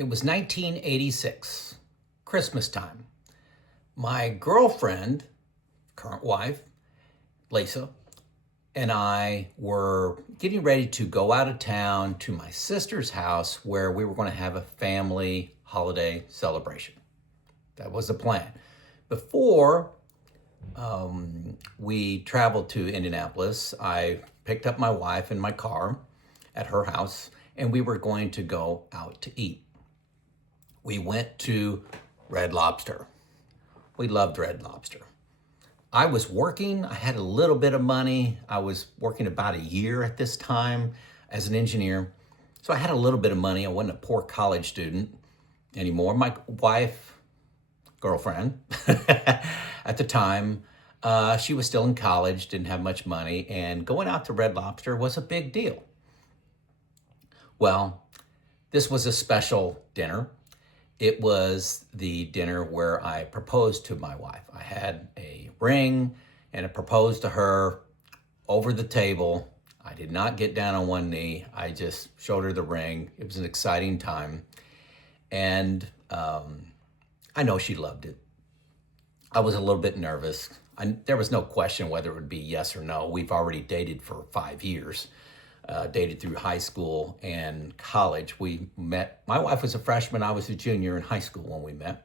It was 1986, Christmas time. My girlfriend, current wife, Lisa, and I were getting ready to go out of town to my sister's house where we were going to have a family holiday celebration. That was the plan. Before we traveled to Indianapolis, I picked up my wife in my car at her house, and we were going to go out to eat. We went to Red Lobster. We loved Red Lobster. I was working, I had a little bit of money. I was working about a year at this time as an engineer. So I had a little bit of money. I wasn't a poor college student anymore. My wife, girlfriend, at the time, she was still in college, didn't have much money, and going out to Red Lobster was a big deal. Well, this was a special dinner. It was the dinner where I proposed to my wife. I had a ring and I proposed to her over the table. I did not get down on one knee. I just showed her the ring. It was an exciting time. And I know she loved it. I was a little bit nervous. There was no question whether it would be yes or no. We've already dated for 5 years. Dated through high school and college. We met, my wife was a freshman, I was a junior in high school when we met.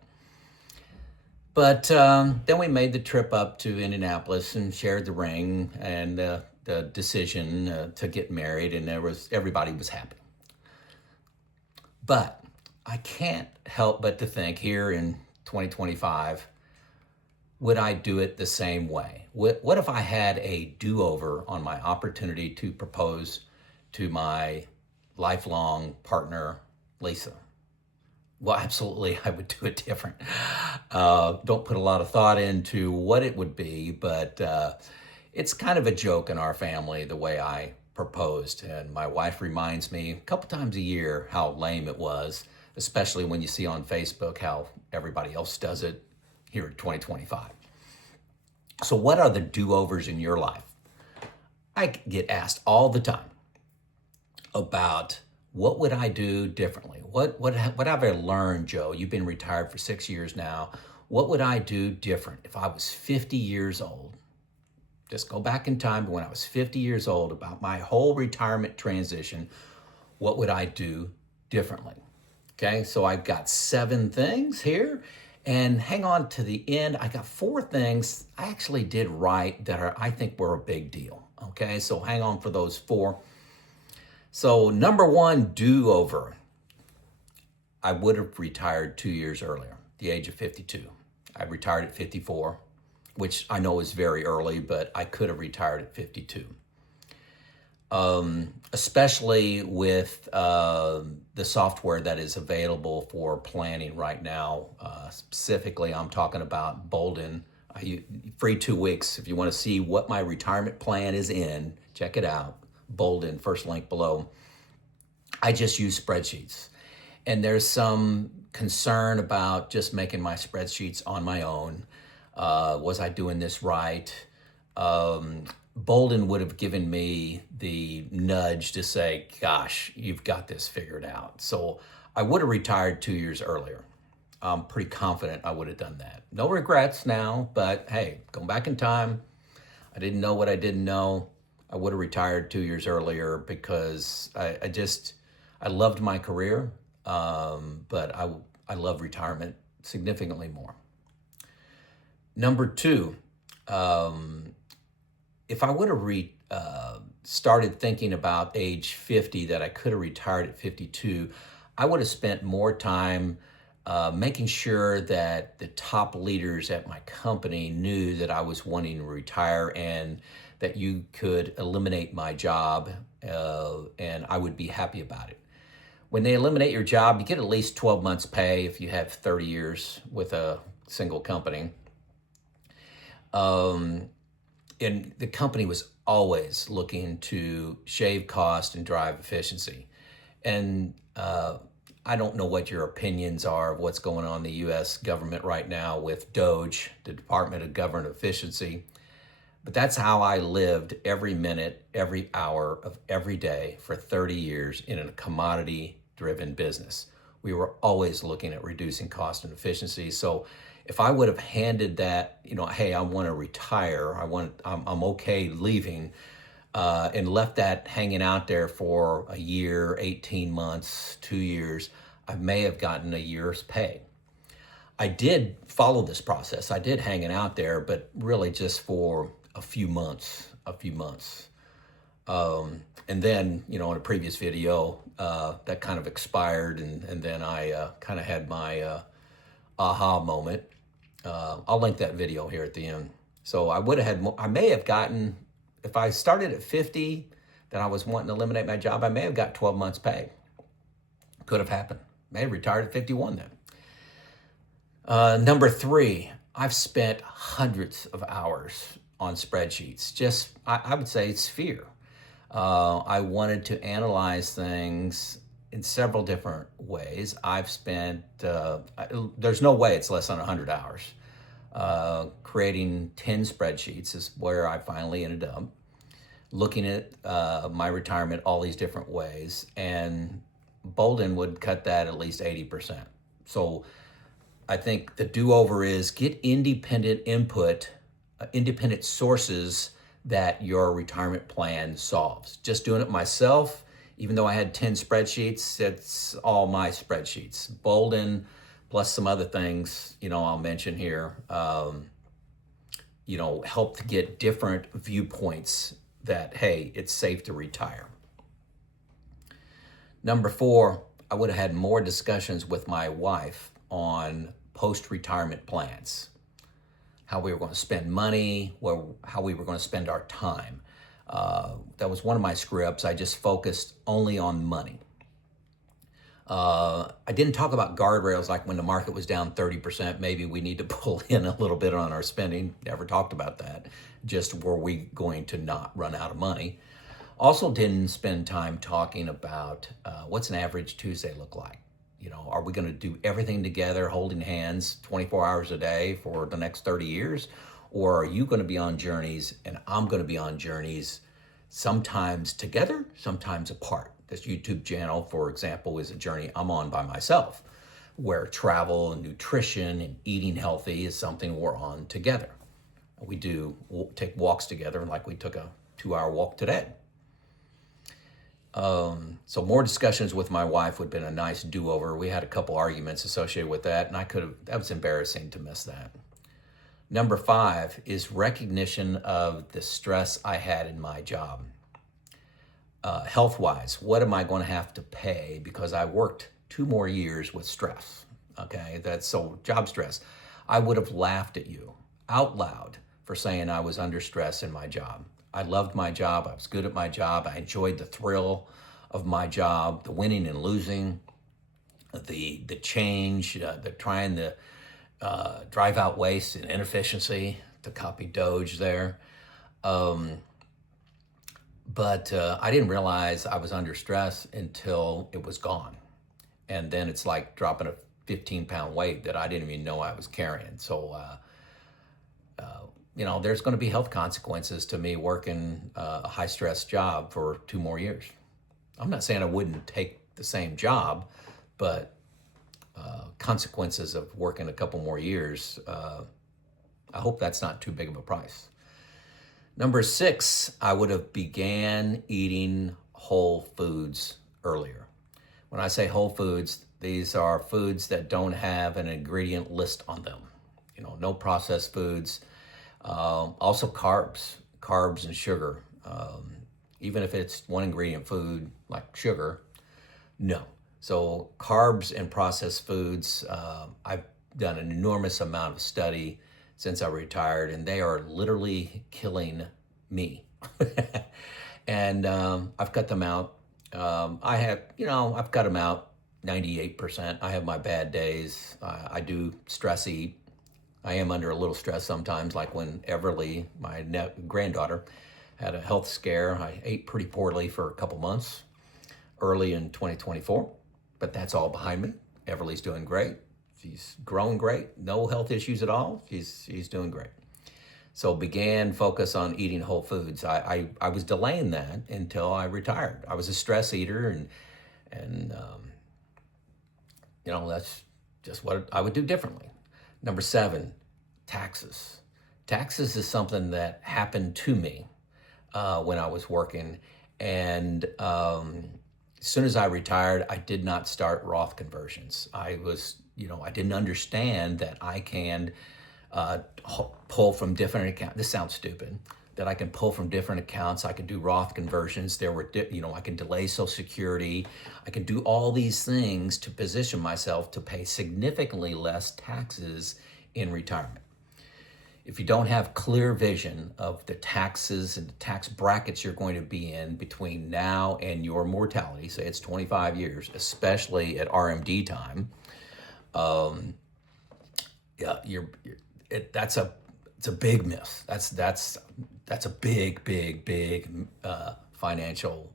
But then we made the trip up to Indianapolis and shared the ring and the decision to get married, and everybody was happy. But I can't help but to think here in 2025, would I do it the same way? What if I had a do-over on my opportunity to propose to my lifelong partner, Lisa? Well, absolutely, I would do it different. Don't put a lot of thought into what it would be, but it's kind of a joke in our family, the way I proposed. And my wife reminds me a couple times a year how lame it was, especially when you see on Facebook how everybody else does it here in 2025. So what are the do-overs in your life? I get asked all the time about what would I do differently? What have I learned, Joe? You've been retired for 6 years now. What would I do different if I was 50 years old? Just go back in time to when I was 50 years old, about my whole retirement transition. What would I do differently? Okay, so I've got 7 things here. And hang on to the end, I got 4 things I actually did right that I think were a big deal. Okay, so hang on for those 4. So number 1, do-over. I would have retired 2 years earlier, the age of 52. I retired at 54, which I know is very early, but I could have retired at 52. Especially with the software that is available for planning right now. Specifically, I'm talking about Boldin. Free 2 weeks. If you want to see what my retirement plan is in, check it out. Boldin, first link below. I just use spreadsheets. And there's some concern about just making my spreadsheets on my own. Was I doing this right? Boldin would have given me the nudge to say, gosh, you've got this figured out. So I would have retired 2 years earlier. I'm pretty confident I would have done that. No regrets now, but hey, going back in time, I didn't know what I didn't know. I would have retired 2 years earlier because I loved my career, but I love retirement significantly more. Number 2, if I would have started thinking about age 50, that I could have retired at 52, I would have spent more time making sure that the top leaders at my company knew that I was wanting to retire and that you could eliminate my job and I would be happy about it. When they eliminate your job, you get at least 12 months pay if you have 30 years with a single company. And the company was always looking to shave cost and drive efficiency. And I don't know what your opinions are of what's going on in the U.S. government right now with DOGE, the Department of Government Efficiency. But that's how I lived every minute, every hour of every day for 30 years in a commodity-driven business. We were always looking at reducing cost and efficiency. So if I would have handed that, hey, I want to retire, I'm okay leaving, and left that hanging out there for a year, 18 months, 2 years, I may have gotten a year's pay. I did follow this process. I did hang it out there, but really just for a few months. And then, in a previous video, that kind of expired, and then I kind of had my aha moment. I'll link that video here at the end. So I would have had more, I may have gotten, if I started at 50, that I was wanting to eliminate my job, I may have got 12 months pay. Could have happened. May have retired at 51 then. Number 3, I've spent hundreds of hours on spreadsheets. Just, I would say it's fear. I wanted to analyze things in several different ways. I've spent, there's no way it's less than 100 hours. Creating 10 spreadsheets is where I finally ended up. Looking at my retirement all these different ways, and Boldin would cut that at least 80%. So I think the do-over is get independent input, independent sources that your retirement plan solves. Just doing it myself, even though I had 10 spreadsheets, it's all my spreadsheets. Boldin plus some other things, I'll mention here, help to get different viewpoints that, hey, it's safe to retire. Number 4, I would have had more discussions with my wife on post-retirement plans, how we were going to spend money, how we were going to spend our time. That was one of my screw-ups. I just focused only on money. I didn't talk about guardrails, like when the market was down 30%, maybe we need to pull in a little bit on our spending. Never talked about that. Just were we going to not run out of money? Also didn't spend time talking about what's an average Tuesday look like. Are we going to do everything together, holding hands 24 hours a day for the next 30 years? Or are you going to be on journeys and I'm going to be on journeys, sometimes together, sometimes apart? This YouTube channel, for example, is a journey I'm on by myself, where travel and nutrition and eating healthy is something we're on together. We do take walks together, like we took a 2-hour walk today. So more discussions with my wife would have been a nice do-over. We had a couple arguments associated with that, and that was embarrassing to miss that. Number 5 is recognition of the stress I had in my job. Health-wise, what am I going to have to pay because I worked 2 more years with stress? Okay, so job stress. I would have laughed at you out loud for saying I was under stress in my job. I loved my job. I was good at my job. I enjoyed the thrill of my job, the winning and losing, the change, the trying to drive out waste and inefficiency, to copy Doge there. But I didn't realize I was under stress until it was gone. And then it's like dropping a 15-pound weight that I didn't even know I was carrying. So, there's going to be health consequences to me working a high-stress job for 2 more years. I'm not saying I wouldn't take the same job, but consequences of working a couple more years, I hope that's not too big of a price. Number 6, I would have began eating whole foods earlier. When I say whole foods, these are foods that don't have an ingredient list on them. No processed foods. Also carbs and sugar. Even if it's one ingredient food like sugar, no. So carbs and processed foods, I've done an enormous amount of study since I retired, and they are literally killing me. And I've cut them out. I've cut them out 98%. I have my bad days. I do stress eat. I am under a little stress sometimes, like when Everly, my granddaughter, had a health scare. I ate pretty poorly for a couple months early in 2024, but that's all behind me. Everly's doing great. She's growing great. No health issues at all. She's doing great. So began focus on eating whole foods. I was delaying that until I retired. I was a stress eater, and That's just what I would do differently. Number 7, taxes. Taxes is something that happened to me when I was working. And as soon as I retired, I did not start Roth conversions. I didn't understand that I can pull from different accounts. This sounds stupid. That I can pull from different accounts. I can do Roth conversions. I can delay Social Security. I can do all these things to position myself to pay significantly less taxes in retirement. If you don't have clear vision of the taxes and the tax brackets you're going to be in between now and your mortality, say it's 25 years, especially at RMD time, yeah, it's a big miss. That's a big financial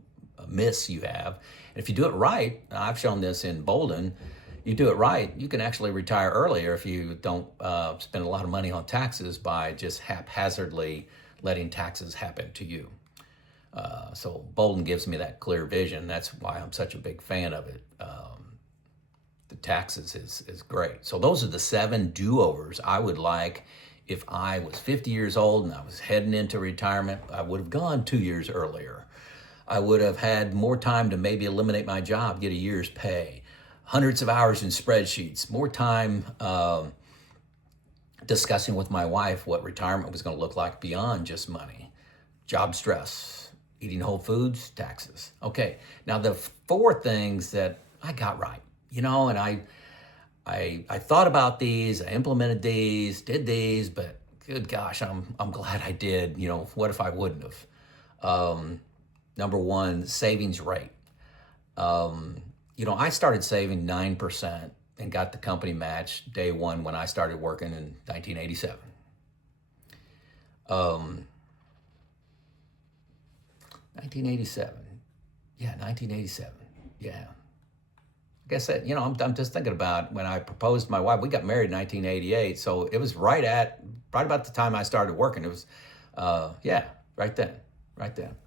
miss you have. And if you do it right, and I've shown this in Boldin, you do it right, you can actually retire earlier if you don't spend a lot of money on taxes by just haphazardly letting taxes happen to you. So Boldin gives me that clear vision. That's why I'm such a big fan of it. The taxes is great. So those are the 7 do-overs I would like. If I was 50 years old and I was heading into retirement, I would have gone 2 years earlier. I would have had more time to maybe eliminate my job, get a year's pay, hundreds of hours in spreadsheets, more time discussing with my wife what retirement was going to look like beyond just money, job stress, eating whole foods, taxes. Okay, now the 4 things that I got right, and I thought about these, I implemented these, did these, but good gosh, I'm glad I did. What if I wouldn't have? Number 1, savings rate. I started saving 9% and got the company match day 1 when I started working in 1987. 1987. Yeah, 1987. Yeah. Like I said, I'm just thinking about when I proposed to my wife. We got married in 1988, so it was right about the time I started working. It was, right then.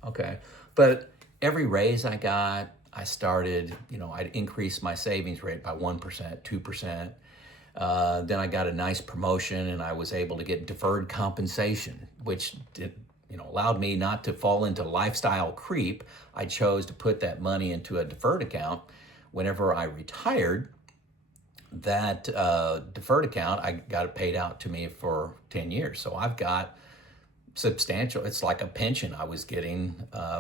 Okay, but every raise I got, I started, I'd increase my savings rate by 1%, 2%. Then I got a nice promotion, and I was able to get deferred compensation, which allowed me not to fall into lifestyle creep. I chose to put that money into a deferred account. Whenever I retired, that deferred account, I got it paid out to me for 10 years. So I've got substantial, it's like a pension I was getting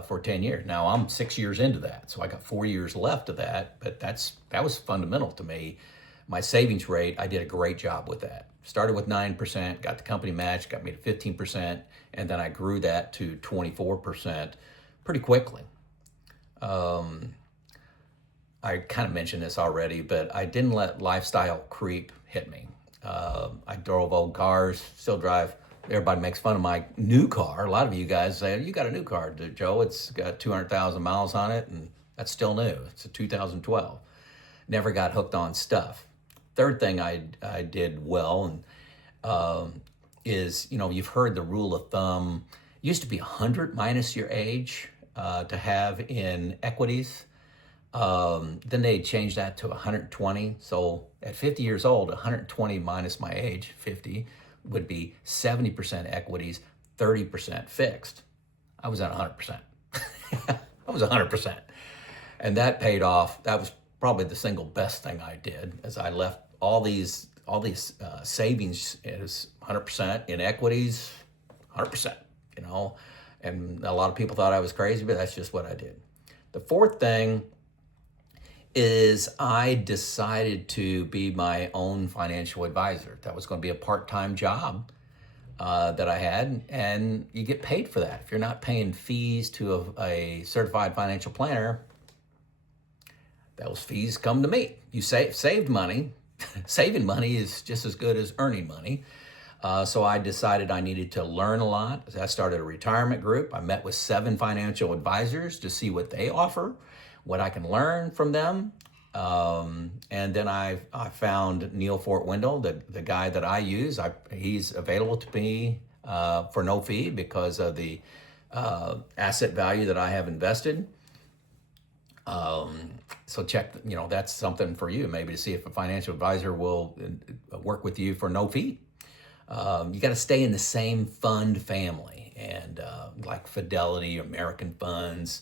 for 10 years. Now I'm 6 years into that, so I got 4 years left of that, but that was fundamental to me. My savings rate, I did a great job with that. Started with 9%, got the company match, got me to 15%, and then I grew that to 24% pretty quickly. I kind of mentioned this already, but I didn't let lifestyle creep hit me. I drove old cars, still drive. Everybody makes fun of my new car. A lot of you guys say, you got a new car, Joe. It's got 200,000 miles on it, and that's still new. It's a 2012. Never got hooked on stuff. Third thing I did well is, you've heard the rule of thumb. It used to be 100 minus your age to have in equities. Then they changed that to 120. So at 50 years old, 120 minus my age, 50, would be 70% equities, 30% fixed. I was at 100%. I was 100%. And that paid off. That was probably the single best thing I did, as I left all these savings as 100% in equities, 100%, and a lot of people thought I was crazy, but that's just what I did. The 4th thing is I decided to be my own financial advisor. That was going to be a part-time job that I had, and you get paid for that. If you're not paying fees to a certified financial planner, those fees come to me. You saved money. Saving money is just as good as earning money. So I decided I needed to learn a lot. I started a retirement group. I met with 7 financial advisors to see what they offer, what I can learn from them. And then I found Neil Fort Wendell, the guy that I use. He's available to me for no fee because of the asset value that I have invested. So check, that's something for you, maybe to see if a financial advisor will work with you for no fee. You got to stay in the same fund family, and like Fidelity, American Funds,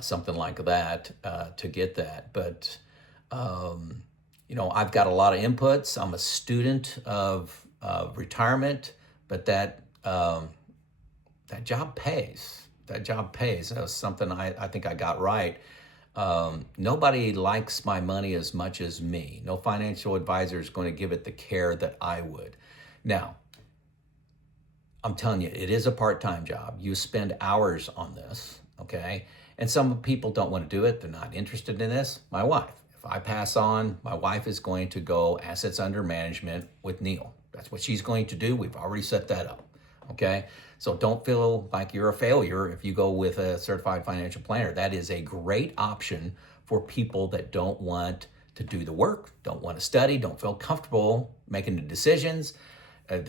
something like that to get that. But I've got a lot of inputs. I'm a student of retirement, but that job pays. That job pays. That was something I think I got right. Nobody likes my money as much as me. No financial advisor is going to give it the care that I would. Now, I'm telling you, it is a part-time job. You spend hours on this, okay? And some people don't want to do it. They're not interested in this. My wife. If I pass on, my wife is going to go assets under management with Neil. That's what she's going to do. We've already set that up, okay? So don't feel like you're a failure if you go with a certified financial planner. That is a great option for people that don't want to do the work, don't want to study, don't feel comfortable making the decisions. They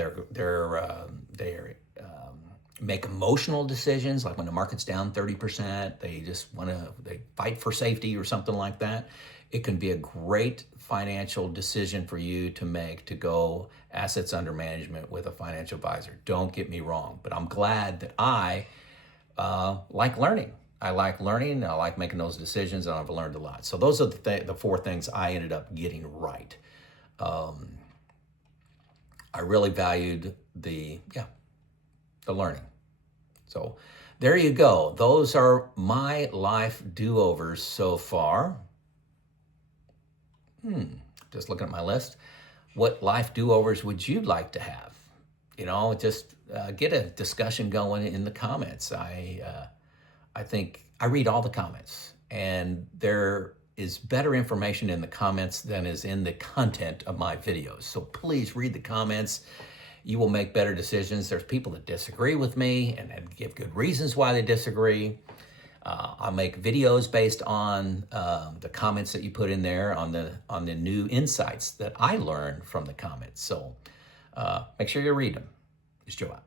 make emotional decisions, like when the market's down 30%, they fight for safety or something like that. It can be a great financial decision for you to make to go assets under management with a financial advisor. Don't get me wrong, but I'm glad that I like learning. I like learning. I like making those decisions, and I've learned a lot. So those are the four things I ended up getting right. I really valued the learning. So there you go. Those are my life do-overs so far. Just looking at my list. What life do-overs would you like to have? Just get a discussion going in the comments. I think I read all the comments, and there is better information in the comments than is in the content of my videos. So please read the comments. You will make better decisions. There's people that disagree with me and give good reasons why they disagree. I'll make videos based on the comments that you put in there, on the new insights that I learned from the comments. So make sure you read them. It's Joe out.